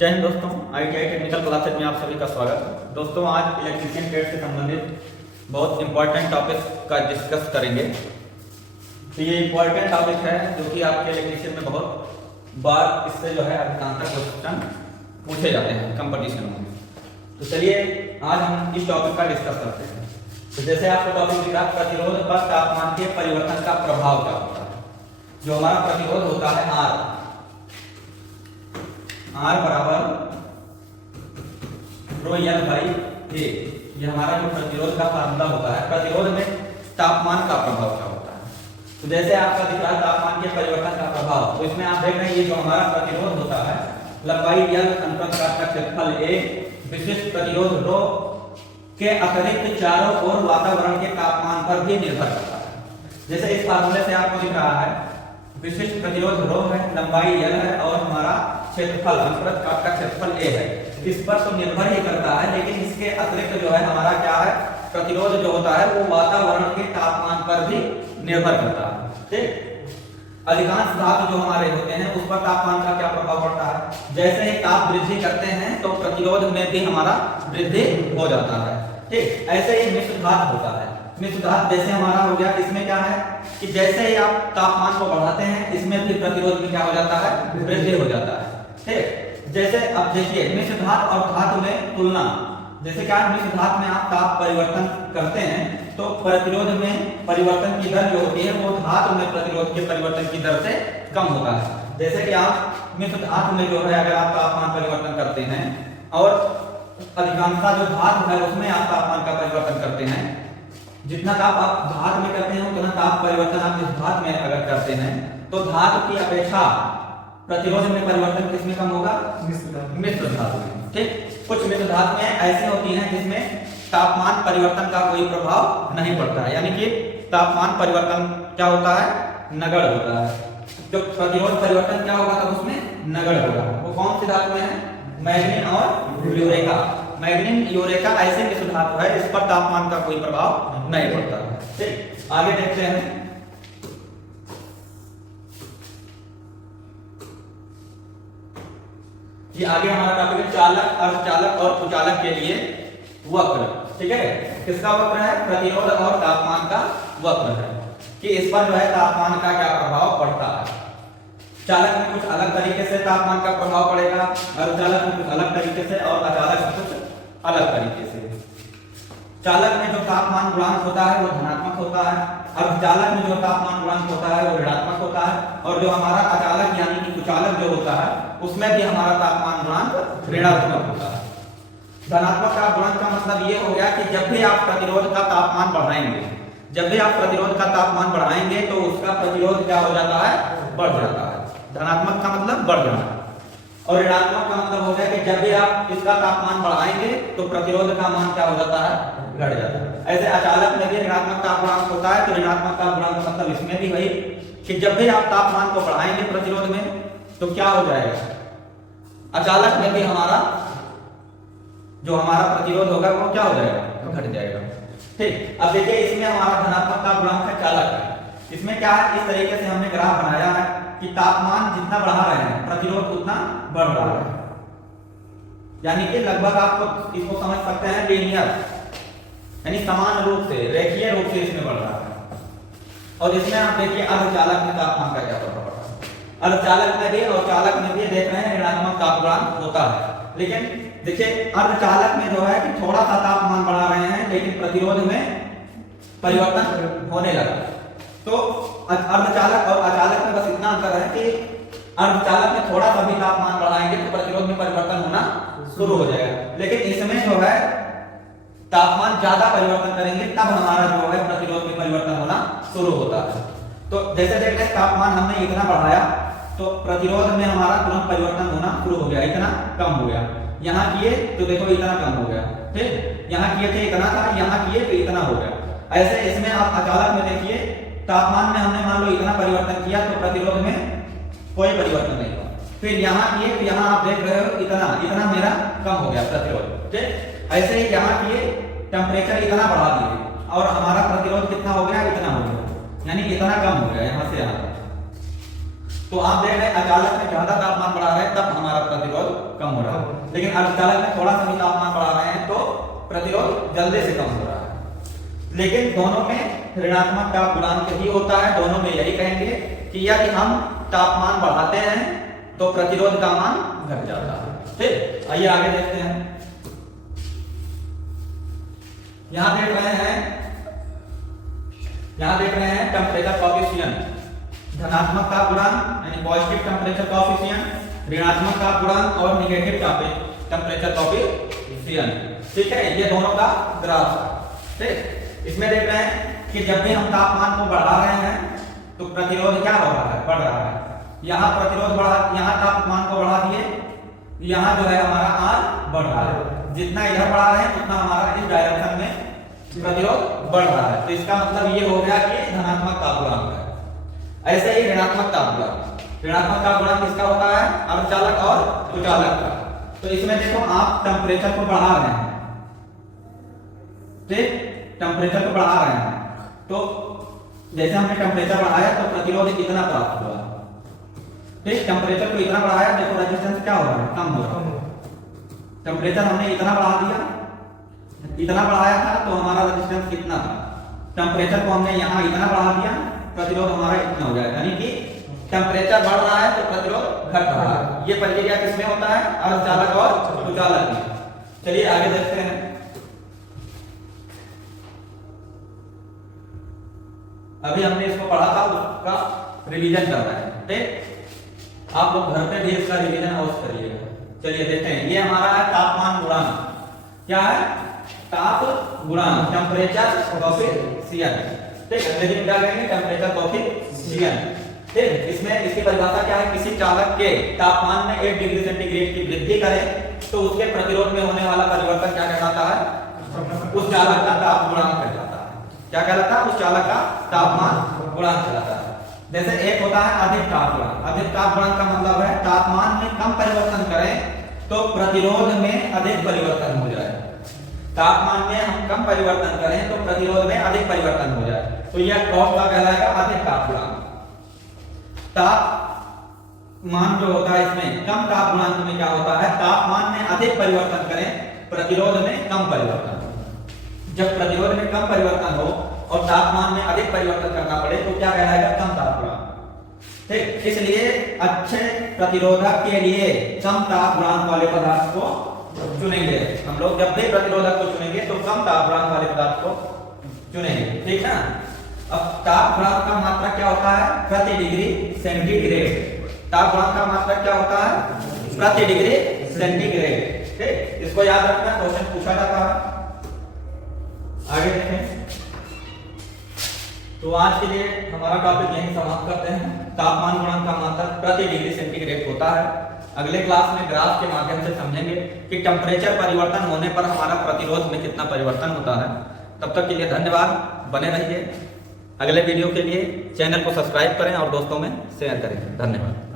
जय हिंद दोस्तों, ITI technical classes में आप सभी का स्वागत है। दोस्तों आज इलेक्ट्रीशियन ट्रेड से संबंधित बहुत इंपॉर्टेंट टॉपिक का डिस्कस करेंगे। तो ये इंपॉर्टेंट टॉपिक है जो कि आपके इलेक्ट्रीशियन में बहुत बार इससे जो है अधिकांशतः क्वेश्चन पूछे जाते हैं कंपटीशन में। तो चलिए आज हम इस टॉपिक का डिस्कस करते हैं। तो जैसे आपको टॉपिक दिख रहा है, प्रतिरोध पर तापमान के परिवर्तन का प्रभाव क्या होता है। जो हमारा प्रतिरोध होता है R बराबर रो एल बाई ए, ये हमारा जो प्रतिरोध का फार्मूला होता है। प्रतिरोध में तापमान का प्रभाव क्या होता है। तो जैसे आपका दिख रहा है तापमान के परिवर्तन का प्रभाव, तो इसमें आप देख रहे हैं ये जो हमारा प्रतिरोध होता है, लंबाई एल अंतराल का क्षेत्रफल ए, विशिष्ट प्रतिरोध रो के अतिरिक्त चारों ओर वातावरण के तापमान पर भी निर्भर करता है। जैसे इस फार्मूले से आपको दिख रहा है विशिष्ट प्रतिरोध रो है, लंबाई एल है और हमारा क्षेत्रफल अंतराल का क्षेत्रफल ए है। इस पर तो निर्भर ही करता है, लेकिन इसके अतिरिक्त जो है हमारा क्या है, प्रतिरोध जो होता है वो वातावरण के तापमान पर भी निर्भर करता है। ठीक, अधिकांश धातु जो हमारे होते हैं उस पर तापमान का क्या प्रभाव पड़ता है। जैसे ही ताप वृद्धि करते हैं तो प्रतिरोध में भी हमारा वृद्धि हो जाता है। ठीक, ऐसे ही मिश्र धातु होता है। मिश्र धातु जैसे हमारा हो गया, इसमें क्या है कि जैसे ही आप तापमान को बढ़ाते हैं इसमें भी प्रतिरोध में क्या हो जाता है, वृद्धि हो जाता है। ठीक, जैसे अब देखिए मिश्र धातु और धातु में तुलना, जैसे क्या मिश्र धातु में आप ताप परिवर्तन करते हैं तो प्रतिरोध में परिवर्तन की दर जो होती है वो धातु में प्रतिरोध के परिवर्तन की दर से कम होता है। जैसे कि आप मिश्र धातु में जो है अगर आप तापमान परिवर्तन करते हैं और अधिकांशतः जो धातु है उसमें आप तापमान का परिवर्तन करते हैं, जितना ताप आप धातु में करते हैं उतना ताप परिवर्तन आप मिश्र धातु में अगर करते हैं तो धातु की अपेक्षा प्रतिरोध में परिवर्तन किसमें कम होगा, मिश्र धातु में। ठीक, कुछ मिश्र धातुएं ऐसी होती हैं जिसमें तापमान परिवर्तन का कोई प्रभाव नहीं पड़ता है, यानी कि तापमान परिवर्तन क्या होता है, नगण्य होता है। जो प्रतिरोध परिवर्तन क्या होगा तब उसमें नगण्य होगा। वो कौन सी धातुएं हैं, मैग्नीन और यूरेका। मैग्नीन यूरेका ऐसे मिश्र धातु है इस पर तापमान का कोई प्रभाव नहीं पड़ता है। ठीक, आगे देखते हैं। ये आगे हमारा टॉपिक है चालक, अर्धचालक और कुचालक के लिए वक्र। ठीक है, किसका वक्र है, प्रतिरोध और तापमान का वक्र है कि इस पर जो है तापमान का क्या प्रभाव पड़ता है। चालक में कुछ अलग तरीके से तापमान का प्रभाव पड़ेगा, अर्धचालक में कुछ अलग तरीके से और अचालक में कुछ अलग तरीके से। चालक में जो तापमान गुणांक होता है वो धनात्मक होता है, अर्धचालक में जो तापमान गुणांक होता है वो ऋणात्मक होता है, और जो हमारा अचालक यानी कि कुचालक जो होता है उसमें भी हमारा तापमान गुणांक ऋणात्मक होता है। धनात्मक का गुणांक का मतलब ये हो गया कि जब भी आप प्रतिरोध का तापमान बढ़ाएंगे, जब भी आप प्रतिरोध का तापमान बढ़ाएंगे तो उसका प्रतिरोध क्या हो जाता है, बढ़ जाता है। धनात्मक का मतलब बढ़ जाना, और ऋणात्मक का मतलब हो गया कि जब भी आप इसका तापमान बढ़ाएंगे तो प्रतिरोध का मान क्या हो जाता है, घट जाता है। ऐसे अचालक में भी ऋणात्मक का गुणांक होता है, तो ऋणात्मक का गुणांक मतलब इसमें भी वही कि जब भी आप तापमान को बढ़ाएंगे प्रतिरोध में तो क्या हो जाएगा, अचालक में भी हमारा जो हमारा प्रतिरोध होगा वो क्या हो जाएगा, घट जाएगा। ठीक, अब देखिए इसमें हमारा धनात्मक का गुणांक है चालक है। इसमें क्या है, इस तरीके से हमने ग्राफ बनाया है कि तापमान जितना बढ़ा रहे हैं प्रतिरोध उतना बढ़ रहा है, यानी कि लगभग आप इसको समझ सकते हैं लीनियर, यानी समान रूप से रेखीय रूप से इसमें बढ़ रहा है। और इसमें आप देखिए अर्धचालक में तापमान का क्या प्रभाव पड़ता है। अर्धचालक में भी और चालक में भी देख रहे हैं ऋणात्मक तापमान होता है, लेकिन देखिए अर्धचालक में जो है कि थोड़ा सा तापमान बढ़ा रहे हैं लेकिन प्रतिरोध में परिवर्तन होने लगा। तो अर्धचालक और अचालक में बस इतना अंतर है कि अर्धचालक में थोड़ा सा भी तापमान बढ़ाएंगे तो प्रतिरोध में परिवर्तन होना शुरू हो जाएगा, लेकिन इसमें जो है तापमान ज्यादा परिवर्तन करेंगे तब हमारा जो है प्रतिरोध में परिवर्तन होना शुरू होता है। तो जैसे देखते हैं तापमान हमने इतना बढ़ाया तो प्रतिरोध में हमारा तुरंत परिवर्तन होना शुरू हो गया, इतना कम हो गया। यहाँ किए तो देखो इतना कम हो गया। ठीक, यहाँ किए थे इतना था, यहाँ किए तो इतना हो गया। ऐसे इसमें आप अचालक में देखिए तापमान में हमने मान लो इतना परिवर्तन किया तो प्रतिरोध में कोई परिवर्तन नहीं हुआ। फिर यहाँ किए तो यहाँ आप देख रहे हो इतना इतना मेरा कम हो गया प्रतिरोध। ठीक, ऐसे ही यहाँ किए टेम्परेचर इतना बढ़ा दिए और हमारा प्रतिरोध कितना हो गया, इतना हो गया, यानी इतना कम हो गया यहाँ से यहाँ तक। तो आप देख रहे हैं अचालक में ज्यादा तापमान बढ़ा रहे हैं तब हमारा प्रतिरोध कम हो रहा है। लेकिन अर्धचालक में थोड़ा सा भी तापमान बढ़ा रहे हैं तो प्रतिरोध जल्दी से कम हो रहा है। लेकिन दोनों में ऋणात्मक ताप गुणांक ही होता है, दोनों में यही कहेंगे कि यदि हम तापमान बढ़ाते हैं तो प्रतिरोध का मान घट जाता है। ठीक, आइए आगे देखते हैं। यहां देख रहे हैं टेम्परेचर कॉएफिशिएंट, धनात्मक ताप गुणांक यानी पॉजिटिव टेम्परेचर कॉएफिशिएंट, ऋणात्मक ताप गुणांक और नेगेटिव टेम्परेचर कॉएफिशिएंट। ठीक है, ये दोनों का ग्राफ है। ठीक, इसमें देख रहे हैं कि जब भी हम तापमान को बढ़ा रहे हैं तो प्रतिरोध क्या हो रहा है, बढ़ रहा है। यहाँ प्रतिरोध बढ़ा, यहाँ तापमान को बढ़ा दिए, यहाँ जो है हमारा R बढ़ रहा है। जितना इधर बढ़ा रहे हैं उतना हमारा इस डायरेक्शन में प्रतिरोध बढ़ रहा है। तो इसका मतलब ये हो गया कि धनात्मक ताप गुणांक है। ऐसे ही ऋणात्मक ताप गुणांक, ऋणात्मक ताप गुणांक किसका होता है, अर्धचालक और कुचालक का। तो इसमें देखो आप टेम्परेचर को बढ़ा रहे हैं, ठीक, टेम्परेचर को बढ़ा रहे हैं तो जैसे हमने टेम्परेचर बढ़ाया तो प्रतिरोध कितना प्राप्त हुआ। ठीक, टेम्परेचर को इतना बढ़ाया, देखो रेजिस्टेंस क्या हो रहा है, कम हो रहा है। टेम्परेचर हमने इतना बढ़ा दिया, इतना बढ़ाया था तो हमारा रेजिस्टेंस कितना था, टेम्परेचर को हमने यहाँ इतना बढ़ा दिया, प्रतिरोध हमारा इतना हो जाएगा। यानी कि टेम्परेचर बढ़ रहा है तो प्रतिरोध घट रहा है। ये प्रतिक्रिया किसमें होता है, अर्धचालक और कुचालक में। चलिए आगे देखते हैं। अभी हमने इसको पढ़ा था, उसका रिवीजन कर रहे हैं। ठीक, आप लोग घर पे भी इसका रिवीजन अवश्य करिएगा। चलिए देखते हैं, ये हमारा है तापमान गुणांक। क्या है, ताप गुणांक, टेम्परेचर कॉएफिशिएंट। ठीक है, लेकिन क्या कहेंगे, टेम्परेचर कॉएफिशिएंट। ठीक, इसमें इसकी परिभाषा क्या है, किसी चालक के तापमान में 1 डिग्री सेंटीग्रेड की वृद्धि करें तो उसके प्रतिरोध में होने वाला परिवर्तन क्या कहलाता है, उस चालक का ताप गुणांक कहलाता है। क्या कहलाता है, उस चालक का तापमान गुणांक कहलाता है। जैसे एक होता है अधिक ताप गुणांक। अधिक ताप गुणांक का मतलब है तापमान में कम परिवर्तन करें तो प्रतिरोध में अधिक परिवर्तन हो जाए। तापमान में हम कम परिवर्तन करें तो प्रतिरोध में अधिक परिवर्तन हो जाए, तो यह कौन सा कहलाएगा, अधिक ताप गुणांक। तापमान जो होता है इसमें कम ताप गुणांक में क्या होता है, तापमान में अधिक परिवर्तन करें, प्रतिरोध में कम परिवर्तन हो। जब प्रतिरोध में कम परिवर्तन हो और तापमान में अधिक परिवर्तन करना पड़े तो क्या कहलाएगा, कम ताप गुणांक। ठीक, इसलिए अच्छे प्रतिरोधक के लिए कम ताप गुणांक वाले पदार्थ को चुनेंगे हम लोग। जब भी प्रतिरोधक को चुनेंगे तो कम ताप गुणांक वाले पदार्थ को चुनेंगे। ठीक है, अब ताप गुणांक का मात्रक क्या होता है, प्रति डिग्री सेंटीग्रेड। ताप गुणांक का मात्रक क्या होता है, प्रति डिग्री सेंटीग्रेड। ठीक, इसको याद रखना, क्वेश्चन पूछा जाता है। आगे देखें, तो आज के लिए हमारा टॉपिक यहीं समाप्त करते हैं। तापमान गुणांक का मात्रक प्रति डिग्री सेंटीग्रेड होता है। अगले क्लास में ग्राफ के माध्यम से समझेंगे कि टेम्परेचर परिवर्तन होने पर हमारा प्रतिरोध में कितना परिवर्तन होता है। तब तक के लिए धन्यवाद, बने रहिए। अगले वीडियो के लिए चैनल को सब्सक्राइब करें और दोस्तों में शेयर करें। धन्यवाद।